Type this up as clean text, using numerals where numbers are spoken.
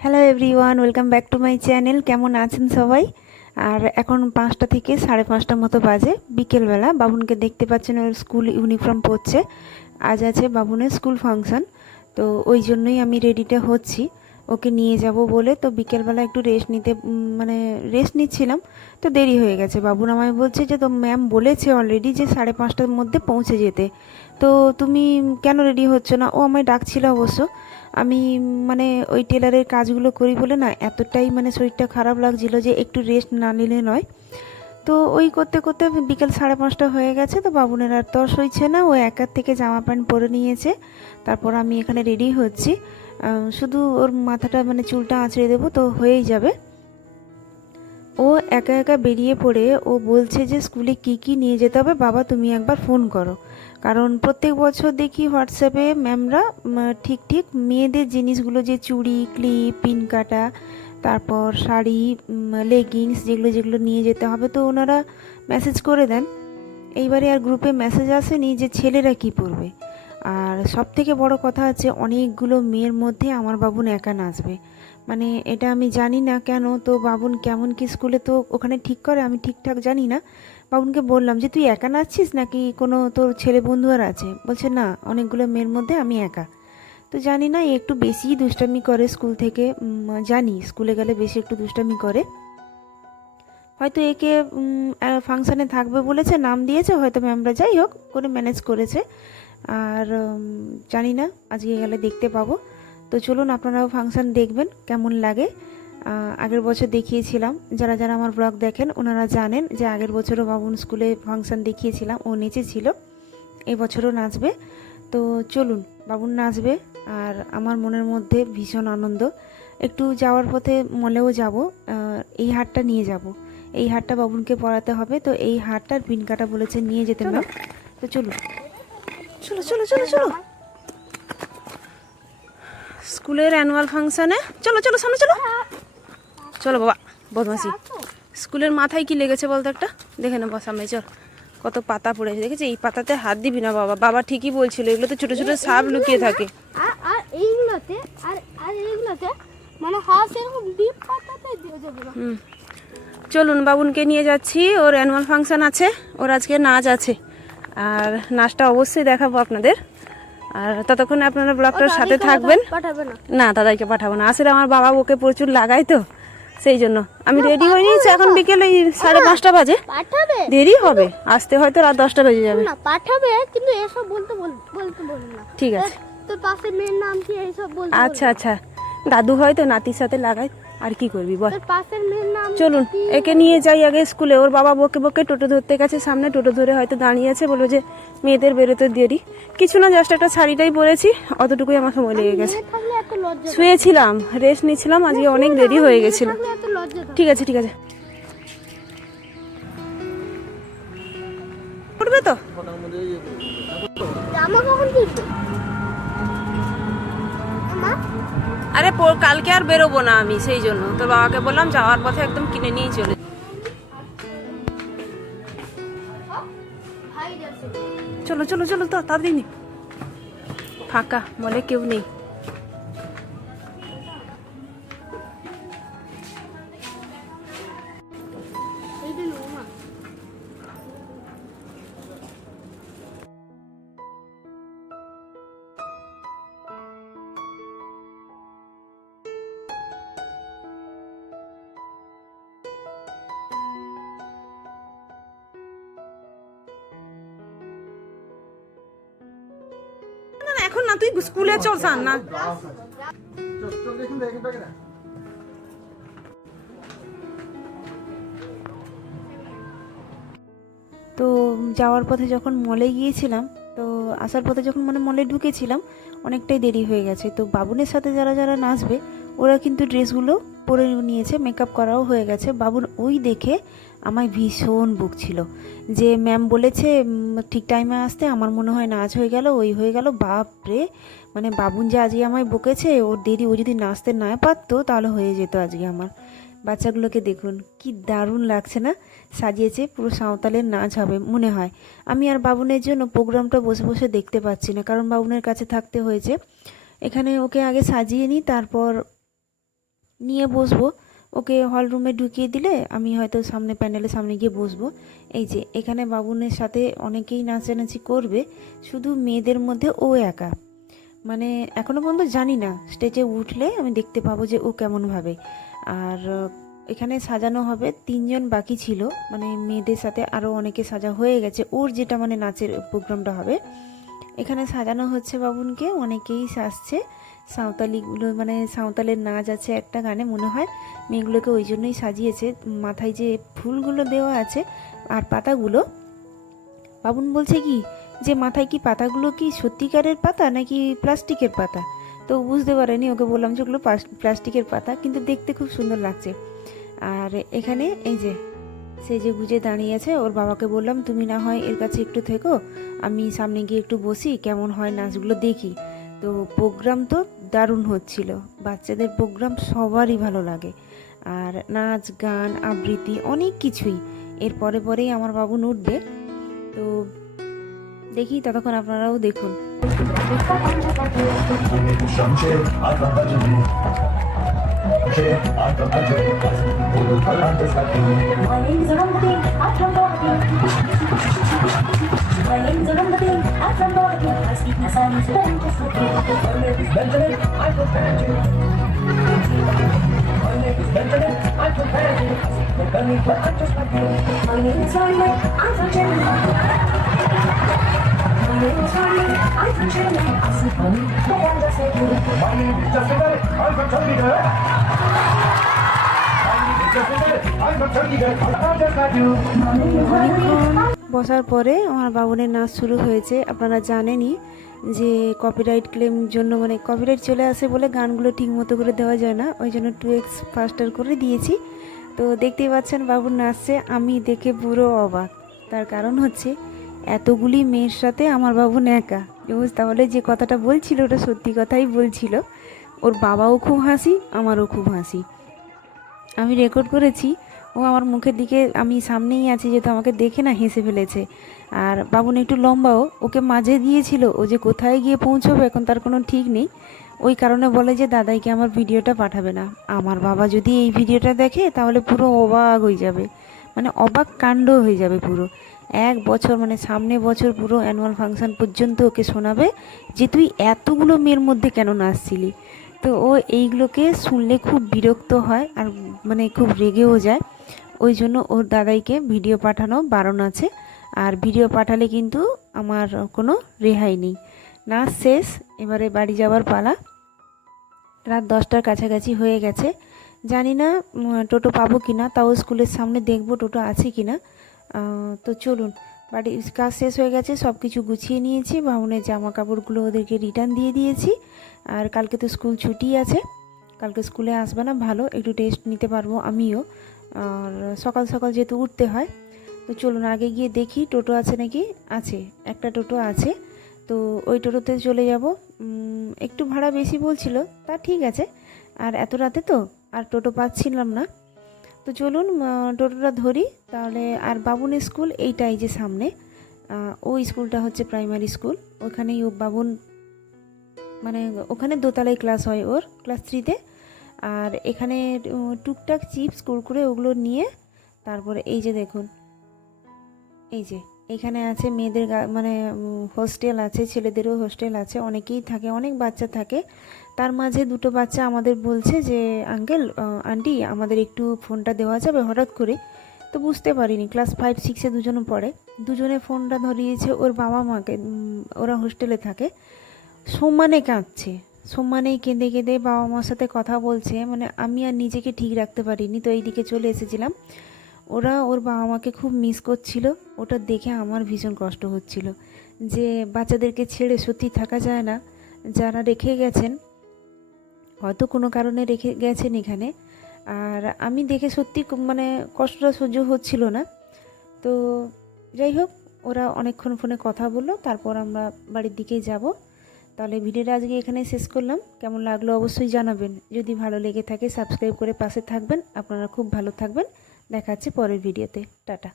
Hello everyone, welcome back to my channel. কেমন আছেন সবাই? আর এখন 5টা থেকে 5:30 মতো বাজে, বিকেলবেলা। বাবুনকে দেখতে পাচ্ছেন, ওর স্কুল ইউনিফর্ম পরছে। আজ আছে বাবুনের স্কুল ফাংশন, তো ওই জন্যই আমি রেডিটা হচ্ছি ওকে নিয়ে যাব বলে। তো বিকেলবেলা একটু রেস্ট নিতে মানে রেস্ট নিচ্ছিলাম, তো দেরি হয়ে গেছে। বাবুন আমায় বলছে যে তো ম্যাম বলেছে অলরেডি যে 5:30টার মধ্যে পৌঁছে যেতে, তো তুমি কেন রেডি হচ্ছ না? ও আমায় ডাকছিল অবশ্য। আমি মানে ওই টেলারের কাজগুলো করি বলে না, এতটাই মানে শরীরটা খারাপ লাগছিল যে একটু রেস্ট না নিলে নয়। তো ওই করতে করতে বিকেল 5:30 হয়ে গেছে। তো বাবুনের আর তর সইছে না, ও একার থেকে জামা প্যান্ট পরে নিয়েছে। তারপর আমি এখানে রেডি হচ্ছি, শুধু ওর মাথাটা মানে চুলটা আঁচড়ে দেবো তো হয়েই যাবে। ও একা একা বেরিয়ে পড়ে ও বলছে যে স্কুলে কি কি নিয়ে যেতে হবে, বাবা তুমি একবার ফোন করো। কারণ প্রত্যেক বছর দেখি হোয়াটসঅ্যাপে ম্যামরা ঠিক ঠিক মেয়েদের জিনিসগুলো, যে চুড়ি, ক্লিপ, পিন কাটা, তারপর শাড়ি, লেগিংস, যেগুলো যেগুলো নিয়ে যেতে হবে, তো ওনারা মেসেজ করে দেন। এইবারে আর গ্রুপে মেসেজ আসেনি যে ছেলেরা কি পরবে। আর সব থেকে বড় কথা হচ্ছে, অনেকগুলো মেয়ের মধ্যে আমার বাবুন একা নাচবে। মানে এটা আমি জানি না কেন, তো বাবুন কেমন কি স্কুলে তো ওখানে ঠিক করে, আমি ঠিকঠাক জানি না। বাবুনকে বললাম যে তুই একা নাচছিস নাকি কোনো তোর ছেলে বন্ধু আর আছে? বলছে না, অনেকগুলো মেয়ের মধ্যে আমি একা। তো জানি না, একটু বেশিই দুষ্টামি করে স্কুল থেকে, জানি স্কুলে গেলে বেশি একটু দুষ্টামি করে। হয়তো একে ফাংশানে থাকবে বলেছে, নাম দিয়েছে হয়তো ম্যামরা, যাই হোক করে ম্যানেজ করেছে। আর জানি না, আজকে গেলে দেখতে পাবো। তো চলুন আপনারাও ফাংশান দেখবেন কেমন লাগে। আগের বছর দেখিয়েছিলাম, যারা যারা আমার ব্লগ দেখেন ওনারা জানেন যে আগের বছরও বাবুন স্কুলে ফাংশান দেখিয়েছিলাম, ও নেচেছিল। এবছরও নাচবে। তো চলুন, বাবুন নাচবে আর আমার মনের মধ্যে ভীষণ আনন্দ। একটু যাওয়ার পথে মলেও যাব, এই হারটা নিয়ে যাব। এই হারটা বাবুনকে পরাতে হবে, তো এই হারটার পিন কাটা বলেছে নিয়ে যেতে না। তো চলুন, চলো চলো চলো চলো স্কুলের অ্যানুয়াল ফাংশানে। চলো চলো সামনে চলো, চলো বাবা বদমাসি। স্কুলের মাথায় কি লেগেছে বলতো একটা? দেখে নেবো সামনে, চল। কত পাতা পড়েছে দেখেছি, এই পাতাতে হাত দিবি না বাবা। বাবা ঠিকই বলছিল, এগুলোতে ছোট ছোট সাপ লুকিয়ে থাকে। আর এইগুলোতে আর এইগুলোতে মানে হাঁস এরকম ডিপ পাতাতে দিয়ে যাবে না। চলুন, বাবুনকে নিয়ে যাচ্ছি, ওর অ্যানুয়াল ফাংশন আছে, ওর আজকে নাচ আছে। আর নাচটা অবশ্যই দেখাবো আপনাদের। আর ততক্ষণে আপনারা ব্লগটার সাথে থাকবেন। পাঠাবে না? না, দাদাইকে পাঠাবো না, আসলে আমার বাবা ওকে প্রচুর লাগায়, তো সেই জন্য আমি রেডি হয়ে নিয়েছি। এখন বিকেলে 5:30 বাজে, পাঠাবে, দেরি হবে আসতে, হয়তো রাত 10টা বেজে যাবে। না পাঠাবে, কিন্তু এসব বলতে বলুন না। ঠিক আছে, তোর পাশে মেয়ের নাম কি এইসব বলতে আচ্ছা আচ্ছা। দাদু হয়তো নাতির সাথে লাগায়, আর কি করবি বল। তোর পাশের মেয়ের নাম চলুন একে নিয়ে যাই আগে স্কুলে। ওর বাবা বকে বকে টোটো ধরতে গেছে, সামনে টোটো ধরে হয়তো দাঁড়িয়ে আছে, বললো যে মেয়েদের বেরোতে দেরি। কিছু না, জাস্ট একটা শাড়িটাই পরেছি, অতটুকুই আমার সময় লেগে গেছে। মেয়ে থাকলে এত লজ্জা শুয়েছিলাম, রেস্ট নিচ্ছিলাম, আজকে অনেক দেরি হয়ে গেছিল। থাকলে এত লজ্জা থাকে। ঠিক আছে ঠিক আছে, করবে তো। জামা কখন কিনবে মা? আরে কালকে আর বেরোবো না আমি, সেই জন্য তোর বাবাকে বললাম যাওয়ার পথে একদম কিনে নিয়ে চলে। ভাই যাচ্ছে। চলো চলো চলো, তো তাড়াতাড়ি নে। ফাঁকা, বলে কেউ নেই। এইটা নো মা। না না, এখন না, তুই স্কুলে চল সান না। তো যাওয়ার পথে যখন মলে গিয়েছিলাম, তো আসার পথে যখন মানে মলে ঢুকেছিলাম, অনেকটাই দেরি হয়ে গেছে। তো বাবুনের সাথে যারা যারা নাচবে ওরা কিন্তু ড্রেসগুলো পরে নিয়েছে, মেকআপ করাও হয়ে গেছে। বাবুন ওই দেখে আমায় ভীষণ বকছিল যে ম্যাম বলেছে ঠিক টাইমে আসতে, আমার মনে হয় নাচ হয়ে গেল, ওই হয়ে গেল। বাপ রে, মানে বাবুন যে আজকে আমায় বকেছে, ওর দেরি, ও যদি নাচতে না পারতো তাহলে হয়ে যেত আজকে আমার। বাচ্চাগুলোকে দেখুন কি দারুণ লাগছে না, সাজিয়েছে, পুরো সাঁওতালের নাচ হবে মনে হয়। আমি আর বাবুনের জন্য প্রোগ্রামটা বসে বসে দেখতে পাচ্ছি না, কারণ বাবুনের কাছে থাকতে হয়েছে। এখানে ওকে আগে সাজিয়ে নিই, তারপর নিয়ে বসবো। ওকে হল রুমে ঢুকিয়ে দিলে আমি হয়তো সামনে প্যান্ডেলের সামনে গিয়ে বসবো। এই যে এখানে বাবুনের সাথে অনেকেই নাচানাচি করবে, শুধু মেয়েদের মধ্যে ও একা। মানে এখনও পর্যন্ত জানি না, স্টেজে উঠলে আমি দেখতে পাবো যে ও কেমনভাবে। আর এখানে সাজানো হবে, 3জন বাকি ছিল, মানে মেয়েদের সাথে আরও অনেকে সাজা হয়ে গেছে। ওর যেটা মানে নাচের প্রোগ্রামটা হবে এখানে সাজানো হচ্ছে বাবুনকে, অনেকেই সাজছে। সাঁওতালিগুলো মানে সাঁওতালের নাচ আছে একটা গানে, মনে হয় মেয়েগুলোকে ওই জন্যই সাজিয়েছে। মাথায় যে ফুলগুলো দেওয়া আছে আর পাতাগুলো, বাবুন বলছে কি যে মাথায় কি পাতাগুলো কি সত্যিকারের পাতা নাকি প্লাস্টিকের পাতা। তো বুঝতে পারেনি, ওকে বললাম যে ওগুলো প্লাস্টিকের পাতা, কিন্তু দেখতে খুব সুন্দর লাগছে। আর এখানে এই যে সেজে গুজে দাঁড়িয়ে আছে। ওর বাবাকে বললাম তুমি না হয় এর কাছে একটু থেকো, আমি সামনে গিয়ে একটু বসি, কেমন হয় নাচগুলো দেখি। তো প্রোগ্রাম তো দারুণ হচ্ছিল, বাচ্চাদের প্রোগ্রাম সবারই ভালো লাগে। আর নাচ গান আবৃত্তি অনেক কিছুই। এর পরে পরেই আমার বাবুন উঠবে, তো দেখি, ততক্ষণ আপনারাও দেখুন। বসার পরে আমার বাবুনের নাচ শুরু হয়েছে। আপনারা জানেনই যে কপিরাইট ক্লেম জন্য, মানে কপিরাইট চলে আসে বলে গানগুলো ঠিক মতো করে দেওয়া যায় না, ওই জন্য 2x ফাস্টার করে দিয়েছি। তো দেখতেই পাচ্ছেন বাবুর নাচছে, আমি দেখে পুরো অবাক। তার কারণ হচ্ছে এতগুলি মেয়ের সাথে আমার বাবুন একা। তাহলে যে কথাটা বলছিল ওটা সত্যি কথাই বলছিল। ওর বাবাও খুব হাসি, আমারও খুব হাসি। আমি রেকর্ড করেছি, ও আমার মুখের দিকে, আমি সামনেই আছি যেহেতু, আমাকে দেখে না হেসে ফেলেছে। আর বাবুন একটু লম্বাও, ওকে মাঝে দিয়েছিল, ও যে কোথায় গিয়ে পৌঁছবে এখন তার কোনো ঠিক নেই। ওই কারণে বলে যে দাদাইকে আমার ভিডিওটা পাঠাবে না। আমার বাবা যদি এই ভিডিওটা দেখে তাহলে পুরো অবাক হয়ে যাবে, মানে অবাক কাণ্ড হয়ে যাবে পুরো। 1 বছর মানে সামনে বছর পুরো অ্যানুয়াল ফাংশন পর্যন্ত ওকে শোনাবে যে তুই এতগুলো মেয়ের মধ্যে কেন নাচছিলি। তো ও এইগুলোকে শুনলে খুব বিরক্ত হয় আর মানে খুব রেগেও যায়। ওই জন্য ওর দাদাইকে ভিডিও পাঠানো বারণ আছে। আর ভিডিও পাঠালে কিন্তু আমার কোনো রেহাই নেই। নাচ শেষ, এবারে বাড়ি যাওয়ার পালা। রাত 10টার কাছাকাছি হয়ে গেছে। জানি না টোটো পাবো কি না, তাও স্কুলের সামনে দেখবো টোটো আছে কি না। তো চলুন, বাড়ি কাজ শেষ হয়ে গেছে, সব কিছু গুছিয়ে নিয়েছি। বাবুনের জামা কাপড়গুলো ওদেরকে রিটার্ন দিয়ে দিয়েছি। আর কালকে তো স্কুল ছুটি আছে, কালকে স্কুলে আসবে না, ভালো একটু টেস্ট নিতে পারবো আমিও। আর সকাল সকাল যেহেতু উঠতে হয়, তো চলুন আগে গিয়ে দেখি টোটো আছে নাকি। আছে, একটা টোটো আছে, তো ওই টোটোতে চলে যাব। একটু ভাড়া বেশি বলছিল, তা ঠিক আছে। আর এত রাতে তো আর টোটো পাচ্ছিলাম না, তো চলুন টোটোটা ধরি তাহলে। আর বাবুনের স্কুল এইটাই যে সামনে, ওই স্কুলটা হচ্ছে প্রাইমারি স্কুল। ওখানেই ও বাবুন, মানে ওখানে দোতলায় ক্লাস হয় ওর, ক্লাস 3-তে। আর এখানে টুকটাক চিপস কুরকুরে ওগুলো নিয়ে তারপরে এই যে দেখুন, এই যে এখানে আছে মেয়েদের মানে হোস্টেল আছে, ছেলেদেরও হোস্টেল আছে, অনেকেই থাকে, অনেক বাচ্চা থাকে। তার মাঝে দুটো বাচ্চা আমাদের বলছে যে আঙ্কেল আন্টি আমাদের একটু ফোনটা দেওয়া যাবে হঠাৎ করে। তো বুঝতে পারিনি, ক্লাস 5-6-এ দুজনে পড়ে, দুজনে ফোনটা ধরিয়েছে ওর বাবা মাকে। ওরা হোস্টেলে থাকে। সমানে কাঁদছে, সমানেই কেঁদে কেঁদে বাবা মার সাথে কথা বলছে, মানে আমি আর নিজেকে ঠিক রাখতে পারিনি, তো এইদিকে চলে এসেছিলাম। ওরা ওর বাবা মাকে খুব মিস করছিল, ওটা দেখে আমার ভীষণ কষ্ট হচ্ছিল যে বাচ্চাদেরকে ছেড়ে সত্যি থাকা যায় না। যারা রেখে গেছেন হয়তো কোনো কারণে রেখে গেছেন এখানে, আর আমি দেখে সত্যি মানে কষ্টটা সহ্য হচ্ছিল না। তো যাই হোক, ওরা অনেকক্ষণ ফোনে কথা বললো, তারপর আমরা বাড়ির দিকেই যাব। তাহলে ভিডিওটা আজকে এখানে শেষ করলাম। কেমন লাগলো অবশ্যই জানাবেন, যদি ভালো লেগে থাকে সাবস্ক্রাইব করে পাশে থাকবেন। আপনারা খুব ভালো থাকবেন, দেখা হচ্ছে পরের ভিডিওতে। টাটা।